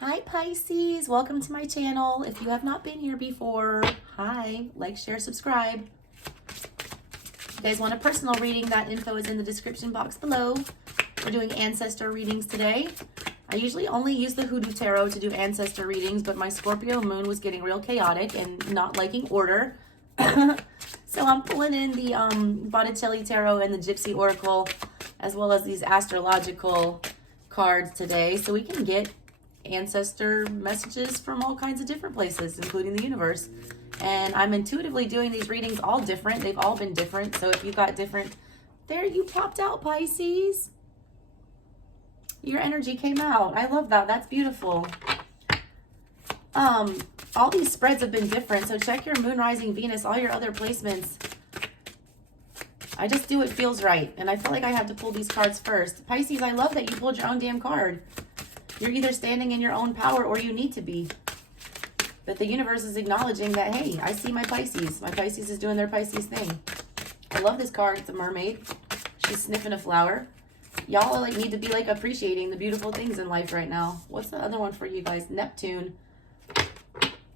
Hi Pisces, welcome to my channel. If you have not been here before, hi, like, share, subscribe. If you guys want a personal reading, that info is in the description box below. We're doing ancestor readings today. I usually only use the Hoodoo Tarot to do ancestor readings, but my Scorpio moon was getting real chaotic and not liking order. So I'm pulling in the Botticelli Tarot and the Gypsy Oracle, as well as these astrological cards today, so we can get ancestor messages from all kinds of different places, including the universe. And I'm intuitively doing these readings all different. They've all been different. So if you got different, there you popped out, Pisces. Your energy came out. I love that. That's beautiful. All these spreads have been different. So check your moon, rising, Venus, all your other placements. I just do what feels right. And I feel like I have to pull these cards first. Pisces, I love that you pulled your own damn card. You're either standing in your own power or you need to be. But the universe is acknowledging that, hey, I see my Pisces. My Pisces is doing their Pisces thing. I love this card. It's a mermaid. She's sniffing a flower. Y'all like need to be like appreciating the beautiful things in life right now. What's the other one for you guys? Neptune.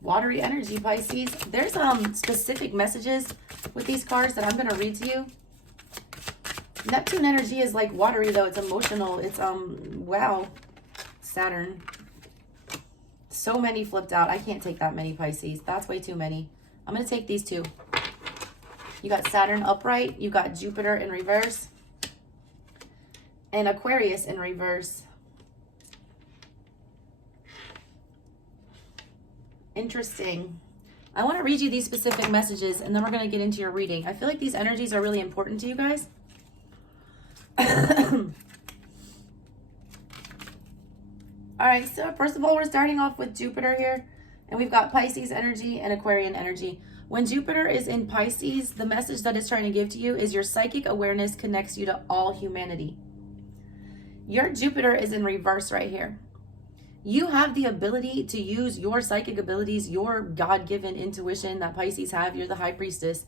Watery energy, Pisces. There's specific messages with these cards that I'm going to read to you. Neptune energy is like watery though. It's emotional. It's wow. Saturn. So many flipped out. I can't take that many, Pisces. That's way too many. I'm going to take these two. You got Saturn upright. You got Jupiter in reverse. And Aquarius in reverse. Interesting. I want to read you these specific messages and then we're going to get into your reading. I feel like these energies are really important to you guys. All right, so first of all, we're starting off with Jupiter here, and we've got Pisces energy and Aquarian energy. When Jupiter is in Pisces, the message that it's trying to give to you is your psychic awareness connects you to all humanity. Your Jupiter is in reverse right here. You have the ability to use your psychic abilities, your God-given intuition that Pisces have, you're the high priestess,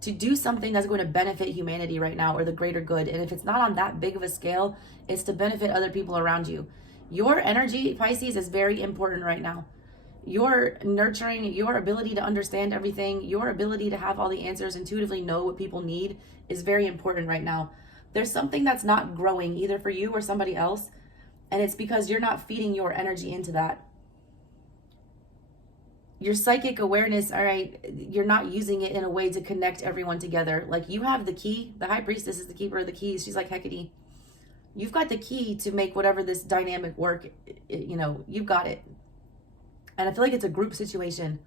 to do something that's going to benefit humanity right now or the greater good. And if it's not on that big of a scale, it's to benefit other people around you. Your energy, Pisces, is very important right now. Your nurturing, your ability to understand everything, your ability to have all the answers, intuitively know what people need is very important right now. There's something that's not growing either for you or somebody else, and it's because you're not feeding your energy into that. Your psychic awareness, all right, you're not using it in a way to connect everyone together. Like you have the key. The high priestess is the keeper of the keys. She's like Hecate. You've got the key to make whatever this dynamic work, you know, you've got it. And I feel like it's a group situation.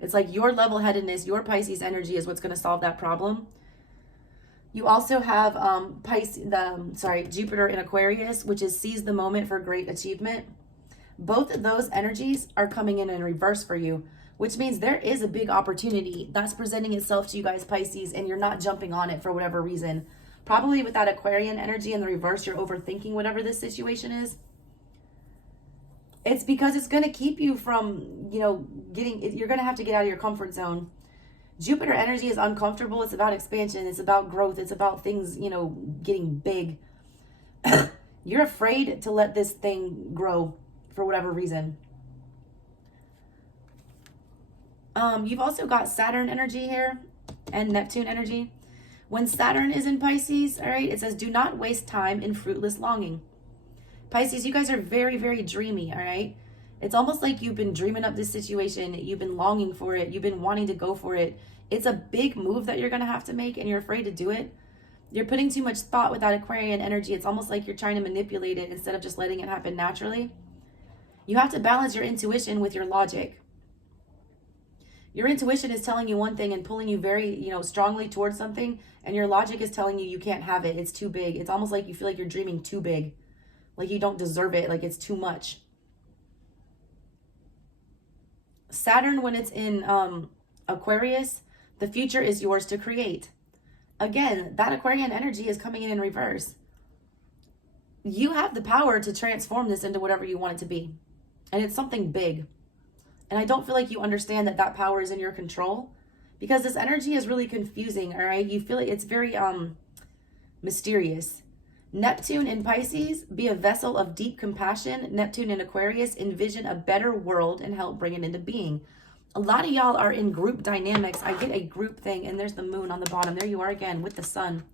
It's like your level-headedness, your Pisces energy is what's going to solve that problem. You also have Jupiter in Aquarius, which is seize the moment for great achievement. Both of those energies are coming in reverse for you, which means there is a big opportunity that's presenting itself to you guys, Pisces, and you're not jumping on it for whatever reason. Probably with that Aquarian energy in the reverse, you're overthinking whatever this situation is. It's because it's going to keep you from, you know, you're going to have to get out of your comfort zone. Jupiter energy is uncomfortable. It's about expansion. It's about growth. It's about things, you know, getting big. You're afraid to let this thing grow for whatever reason. You've also got Saturn energy here and Neptune energy. When Saturn is in Pisces, all right, it says, do not waste time in fruitless longing. Pisces, you guys are very, very dreamy, all right? It's almost like you've been dreaming up this situation. You've been longing for it. You've been wanting to go for it. It's a big move that you're going to have to make, and you're afraid to do it. You're putting too much thought with that Aquarian energy. It's almost like you're trying to manipulate it instead of just letting it happen naturally. You have to balance your intuition with your logic. Your intuition is telling you one thing and pulling you very, you know, strongly towards something, and your logic is telling you you can't have it. It's too big. It's almost like you feel like you're dreaming too big, like you don't deserve it, like it's too much. Saturn, when it's in Aquarius, the future is yours to create. Again, that Aquarian energy is coming in reverse. You have the power to transform this into whatever you want it to be, and it's something big. And I don't feel like you understand that that power is in your control, because this energy is really confusing, all right? You feel like it's very mysterious. Neptune in Pisces, be a vessel of deep compassion. Neptune in Aquarius, envision a better world and help bring it into being. A lot of y'all are in group dynamics. I get a group thing, and there's the moon on the bottom. There you are again with the sun.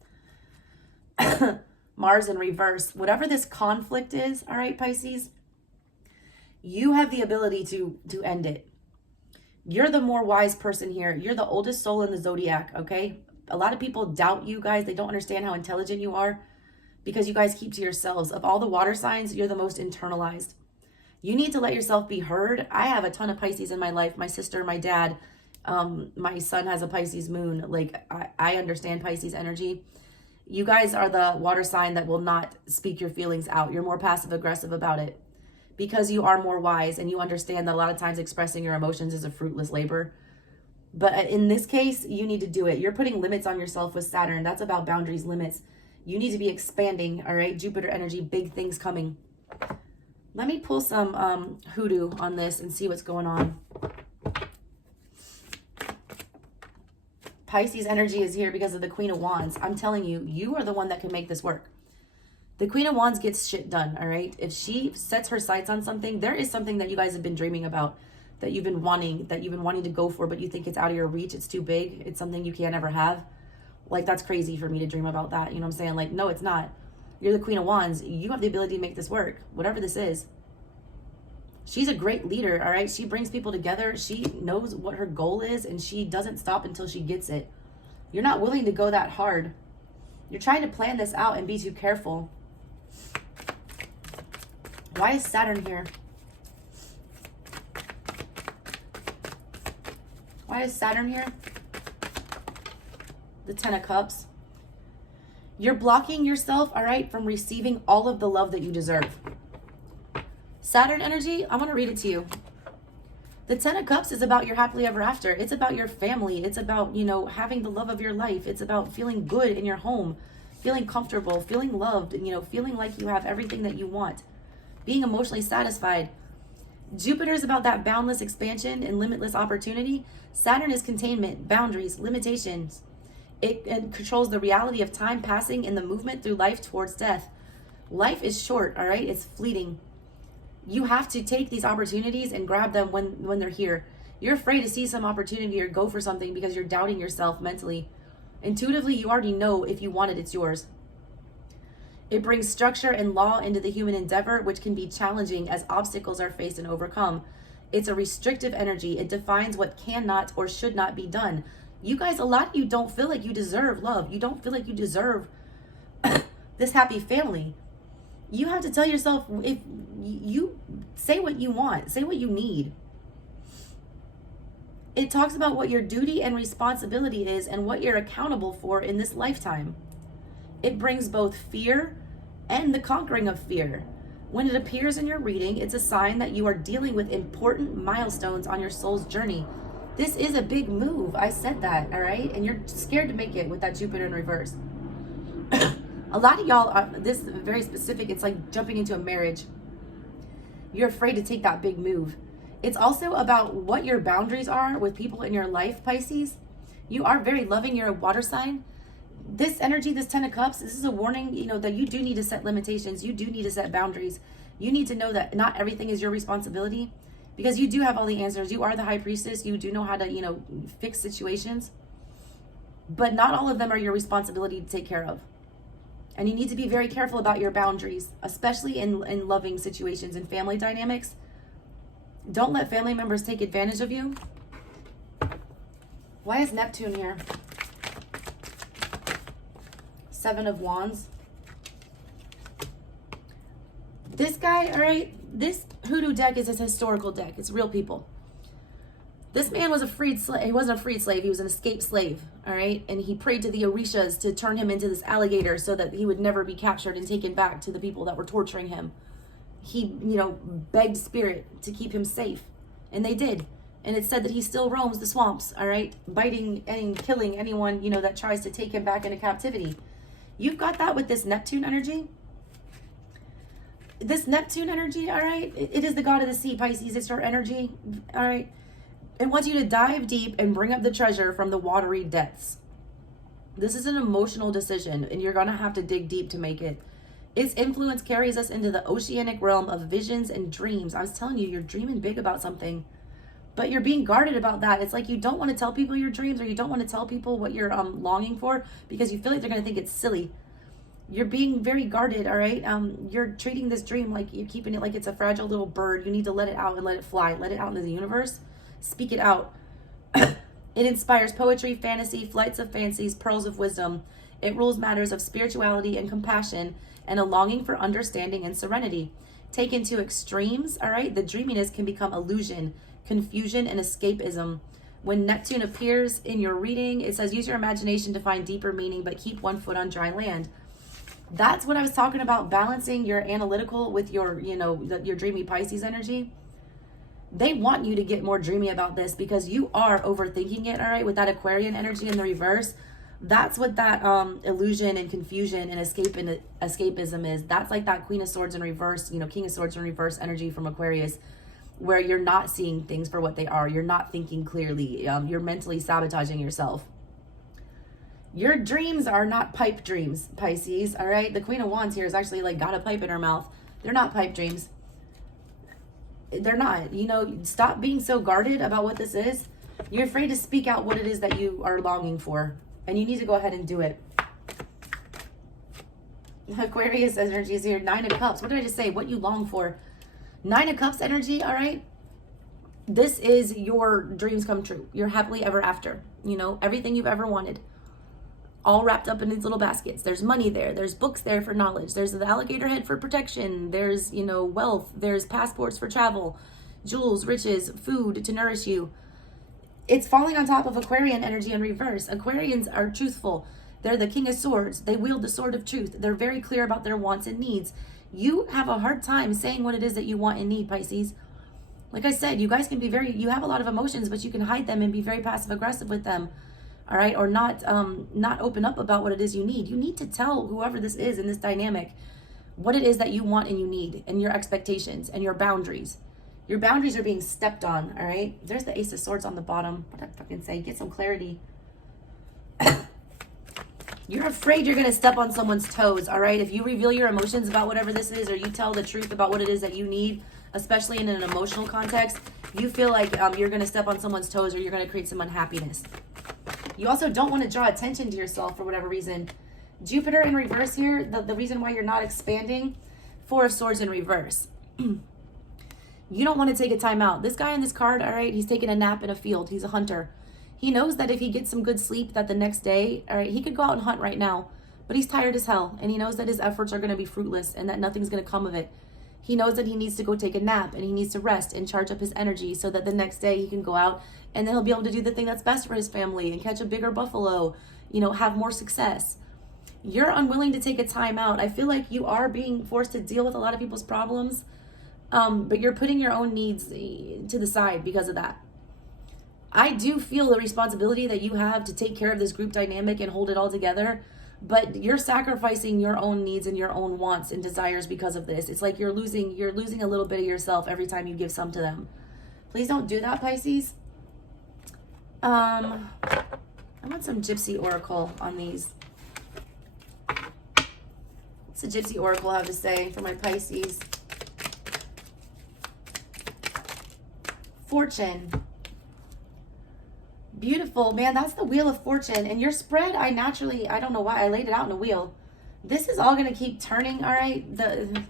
Mars in reverse. Whatever this conflict is, all right, Pisces, you have the ability to end it. You're the more wise person here. You're the oldest soul in the zodiac, okay? A lot of people doubt you guys. They don't understand how intelligent you are because you guys keep to yourselves. Of all the water signs, you're the most internalized. You need to let yourself be heard. I have a ton of Pisces in my life. My sister, my dad, my son has a Pisces moon. Like, I understand Pisces energy. You guys are the water sign that will not speak your feelings out. You're more passive aggressive about it because you are more wise and you understand that a lot of times expressing your emotions is a fruitless labor. But in this case, you need to do it. You're putting limits on yourself with Saturn. That's about boundaries, limits. You need to be expanding, all right? Jupiter energy, big things coming. Let me pull some hoodoo on this and see what's going on. Pisces energy is here because of the Queen of Wands. I'm telling you, you are the one that can make this work. The Queen of Wands gets shit done, all right? If she sets her sights on something, there is something that you guys have been dreaming about, that you've been wanting to go for, but you think it's out of your reach, it's too big, it's something you can't ever have. Like, that's crazy for me to dream about that, you know what I'm saying? Like, no, it's not. You're the Queen of Wands. You have the ability to make this work, whatever this is. She's a great leader, all right? She brings people together. She knows what her goal is, and she doesn't stop until she gets it. You're not willing to go that hard. You're trying to plan this out and be too careful. Why is Saturn here? Why is Saturn here? The Ten of Cups. You're blocking yourself, all right, from receiving all of the love that you deserve. Saturn energy, I want to read it to you. The Ten of Cups is about your happily ever after. It's about your family. It's about, you know, having the love of your life. It's about feeling good in your home, feeling comfortable, feeling loved, and, you know, feeling like you have everything that you want, being emotionally satisfied. Jupiter is about that boundless expansion and limitless opportunity. Saturn is containment, boundaries, limitations. It controls the reality of time passing and the movement through life towards death. Life is short, all right? It's fleeting. You have to take these opportunities and grab them when they're here. You're afraid to see some opportunity or go for something because you're doubting yourself mentally. Intuitively, you already know if you want it, it's yours. It brings structure and law into the human endeavor, which can be challenging as obstacles are faced and overcome. It's a restrictive energy. It defines what cannot or should not be done. You guys, a lot of you don't feel like you deserve love. You don't feel like you deserve this happy family. You have to tell yourself, if you say what you want, say what you need. It talks about what your duty and responsibility is and what you're accountable for in this lifetime. It brings both fear and the conquering of fear. When it appears in your reading, it's a sign that you are dealing with important milestones on your soul's journey. This is a big move. I said that, all right? And you're scared to make it with that Jupiter in reverse. A lot of y'all are this very specific. It's like jumping into a marriage. You're afraid to take that big move. It's also about what your boundaries are with people in your life, Pisces. You are very loving. You're a water sign. This energy, this Ten of Cups, this is a warning, you know, that you do need to set limitations. You do need to set boundaries. You need to know that not everything is your responsibility because you do have all the answers. You are the high priestess. You do know how to, you know, fix situations. But not all of them are your responsibility to take care of. And you need to be very careful about your boundaries, especially in loving situations and family dynamics. Don't let family members take advantage of you. Why is Neptune here? Seven of Wands. This guy, all right, this hoodoo deck is a historical deck. It's real people. This man was a freed slave. He wasn't a freed slave. He was an escaped slave, all right? And he prayed to the Orishas to turn him into this alligator so that he would never be captured and taken back to the people that were torturing him. He, you know, begged spirit to keep him safe. And they did. And it said that he still roams the swamps, all right? Biting and killing anyone, you know, that tries to take him back into captivity. You've got that with this Neptune energy. This Neptune energy, all right? It is the god of the sea, Pisces. It's your energy, all right? It wants you to dive deep and bring up the treasure from the watery depths. This is an emotional decision, and you're going to have to dig deep to make it. Its influence carries us into the oceanic realm of visions and dreams. I was telling you, you're dreaming big about something, but you're being guarded about that. It's like you don't want to tell people your dreams, or you don't want to tell people what you're longing for, because you feel like they're going to think it's silly. You're being very guarded, all right? You're treating this dream like you're keeping it like it's a fragile little bird. You need to let it out and let it fly. Let it out into the universe. Speak it out. It inspires poetry, fantasy, flights of fancies, pearls of wisdom. It rules matters of spirituality and compassion, and a longing for understanding and serenity. Taken to extremes, all right, the dreaminess can become illusion, confusion, and escapism. When Neptune appears in your reading, it says, use your imagination to find deeper meaning, but keep one foot on dry land. That's what I was talking about, balancing your analytical with your, your dreamy Pisces energy. They want you to get more dreamy about this because you are overthinking it, all right, with that Aquarian energy in the reverse. That's what that illusion and confusion and escapism is. That's like that Queen of Swords in reverse, King of Swords in reverse energy from Aquarius, where you're not seeing things for what they are. You're not thinking clearly. You're mentally sabotaging yourself. Your dreams are not pipe dreams, Pisces, all right? The Queen of Wands here has actually like got a pipe in her mouth. They're not pipe dreams. They're not. Stop being so guarded about what this is. You're afraid to speak out what it is that you are longing for. And you need to go ahead and do it. Aquarius energy is here. 9 of Cups. What did I just say? What you long for. 9 of Cups energy, all right? This is your dreams come true. You're happily ever after. Everything you've ever wanted. All wrapped up in these little baskets. There's money there. There's books there for knowledge. There's the alligator head for protection. There's, wealth. There's passports for travel. Jewels, riches, food to nourish you. It's falling on top of Aquarian energy in reverse. Aquarians are truthful. They're the King of Swords. They wield the sword of truth. They're very clear about their wants and needs. You have a hard time saying what it is that you want and need, Pisces. Like I said, you guys can be you have a lot of emotions, but you can hide them and be very passive aggressive with them. All right. Or not open up about what it is you need. You need to tell whoever this is in this dynamic what it is that you want and you need, and your expectations and your boundaries. Your boundaries are being stepped on, all right? There's the Ace of Swords on the bottom. What did I fucking say? Get some clarity. You're afraid you're going to step on someone's toes, all right? If you reveal your emotions about whatever this is, or you tell the truth about what it is that you need, especially in an emotional context, you feel like you're going to step on someone's toes, or you're going to create some unhappiness. You also don't want to draw attention to yourself for whatever reason. Jupiter in reverse here, the reason why you're not expanding, 4 of Swords in reverse. You don't want to take a time out. This guy in this card, all right, he's taking a nap in a field. He's a hunter. He knows that if he gets some good sleep, that the next day, all right, he could go out and hunt right now, but he's tired as hell, and he knows that his efforts are going to be fruitless and that nothing's going to come of it. He knows that he needs to go take a nap, and he needs to rest and charge up his energy so that the next day he can go out and then he'll be able to do the thing that's best for his family and catch a bigger buffalo, have more success. You're unwilling to take a time out. I feel like you are being forced to deal with a lot of people's problems. But you're putting your own needs to the side because of that. I do feel the responsibility that you have to take care of this group dynamic and hold it all together, but you're sacrificing your own needs and your own wants and desires because of this. It's like you're losing a little bit of yourself every time you give some to them. Please don't do that, Pisces. I want some Gypsy Oracle on these. What's the Gypsy Oracle have to say for my Pisces? Fortune. Beautiful, man. That's the Wheel of Fortune. And your spread, I don't know why I laid it out in a wheel. This is all going to keep turning, all right? The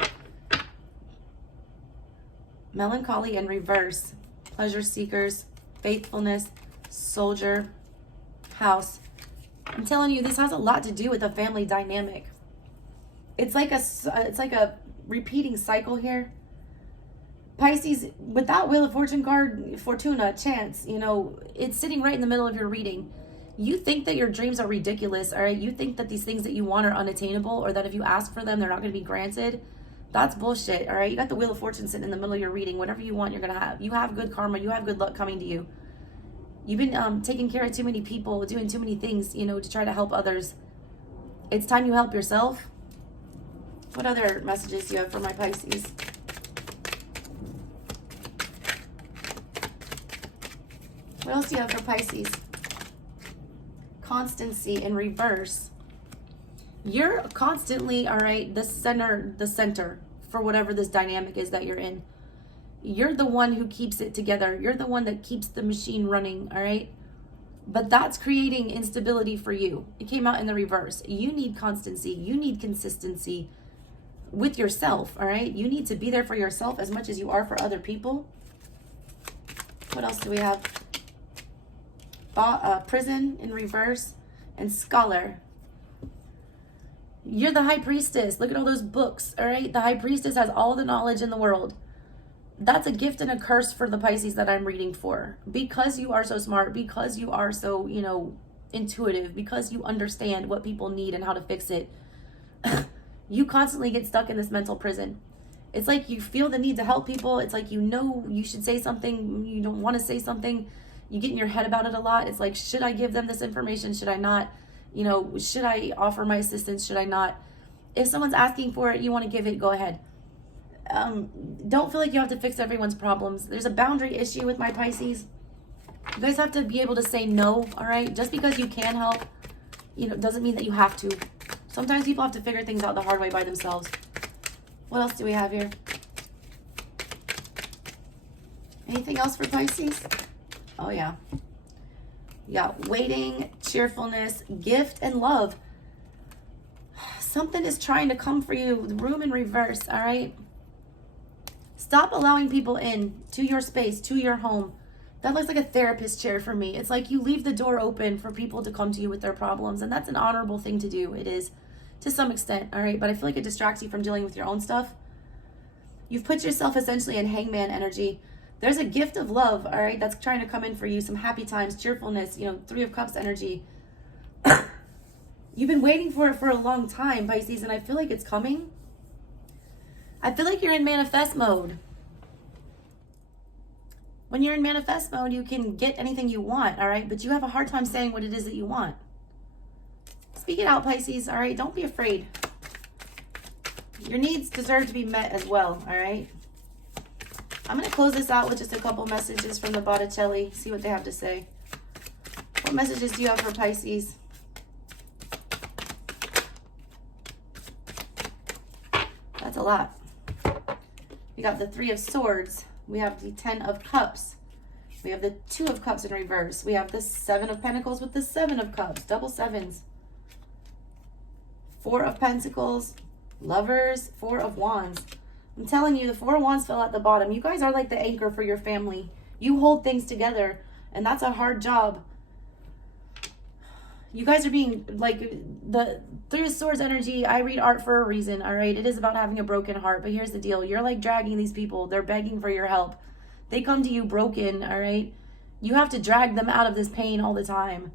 melancholy in reverse. Pleasure seekers, faithfulness, soldier, house. I'm telling you, this has a lot to do with a family dynamic. It's like a repeating cycle here. Pisces, with that Wheel of Fortune card, Fortuna, chance, it's sitting right in the middle of your reading. You think that your dreams are ridiculous, all right? You think that these things that you want are unattainable, or that if you ask for them, they're not going to be granted. That's bullshit, all right? You got the Wheel of Fortune sitting in the middle of your reading. Whatever you want, you're going to have. You have good karma. You have good luck coming to you. You've been taking care of too many people, doing too many things, to try to help others. It's time you help yourself. What other messages do you have for my Pisces? What else do you have for Pisces? Constancy in reverse. You're constantly, all right, the center for whatever this dynamic is that you're in. You're the one who keeps it together. You're the one that keeps the machine running, all right? But that's creating instability for you. It came out in the reverse. You need constancy. You need consistency with yourself, all right? You need to be there for yourself as much as you are for other people. What else do we have? Prison in reverse and scholar. You're the high priestess. Look at all those books, all right? The high priestess has all the knowledge in the world. That's a gift and a curse for the Pisces that I'm reading for. Because you are so smart, because you are so, intuitive, because you understand what people need and how to fix it, you constantly get stuck in this mental prison. It's like you feel the need to help people. It's like you should say something, you don't want to say something. You get in your head about it a lot. It's like, should I give them this information? Should I not? Should I offer my assistance? Should I not? If someone's asking for it, you want to give it, go ahead. Don't feel like you have to fix everyone's problems. There's a boundary issue with my Pisces. You guys have to be able to say no, all right? Just because you can help, doesn't mean that you have to. Sometimes people have to figure things out the hard way by themselves. What else do we have here? Anything else for Pisces? Oh, yeah. Yeah, waiting, cheerfulness, gift, and love. Something is trying to come for you. The room in reverse, all right? Stop allowing people in to your space, to your home. That looks like a therapist chair for me. It's like you leave the door open for people to come to you with their problems, and that's an honorable thing to do. It is, to some extent, all right? But I feel like it distracts you from dealing with your own stuff. You've put yourself essentially in hangman energy. There's a gift of love, all right, that's trying to come in for you. Some happy times, cheerfulness, Three of Cups energy. You've been waiting for it for a long time, Pisces, and I feel like it's coming. I feel like you're in manifest mode. When you're in manifest mode, you can get anything you want, all right? But you have a hard time saying what it is that you want. Speak it out, Pisces, all right? Don't be afraid. Your needs deserve to be met as well, all right? I'm going to close this out with just a couple messages from the Botticelli, see what they have to say. What messages do you have for Pisces? That's a lot. We got the Three of Swords. We have the Ten of Cups. We have the Two of Cups in reverse. We have the Seven of Pentacles with the Seven of Cups. Double sevens. Four of Pentacles. Lovers. Four of Wands. I'm telling you, the Four of Wands fell at the bottom. You guys are like the anchor for your family. You hold things together, and that's a hard job. You guys are being, like, the Three of Swords energy. I read art for a reason, all right? It is about having a broken heart, but here's the deal. You're, like, dragging these people. They're begging for your help. They come to you broken, all right? You have to drag them out of this pain all the time.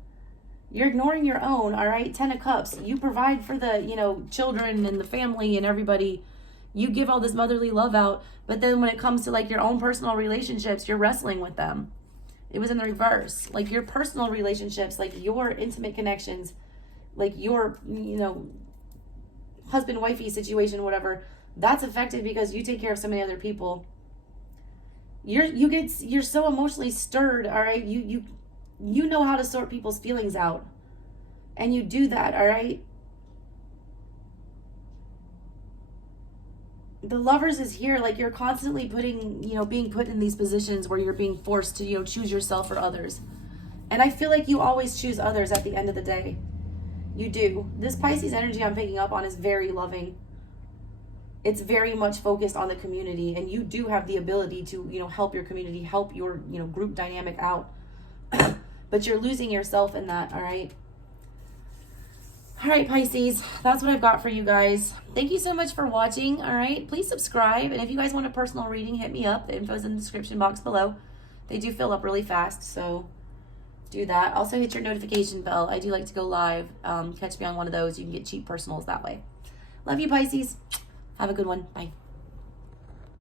You're ignoring your own, all right? Ten of Cups. You provide for the, children and the family and everybody. You give all this motherly love out, but then when it comes to, like, your own personal relationships, you're wrestling with them. It was in the reverse. Like, your personal relationships, like your intimate connections, like your, husband-wifey situation, whatever, that's affected because you take care of so many other people. You're so emotionally stirred, all right? You know how to sort people's feelings out. And you do that, all right? The Lovers is here, like you're constantly being put in these positions where you're being forced to, choose yourself or others. And I feel like you always choose others at the end of the day. You do. This Pisces energy I'm picking up on is very loving. It's very much focused on the community, and you do have the ability to, help your community, help your, group dynamic out. But you're losing yourself in that, all right? All right, Pisces, that's what I've got for you guys. Thank you so much for watching, all right? Please subscribe, and if you guys want a personal reading, hit me up. The info's in the description box below. They do fill up really fast, so do that. Also, hit your notification bell. I do like to go live. Catch me on one of those. You can get cheap personals that way. Love you, Pisces. Have a good one. Bye.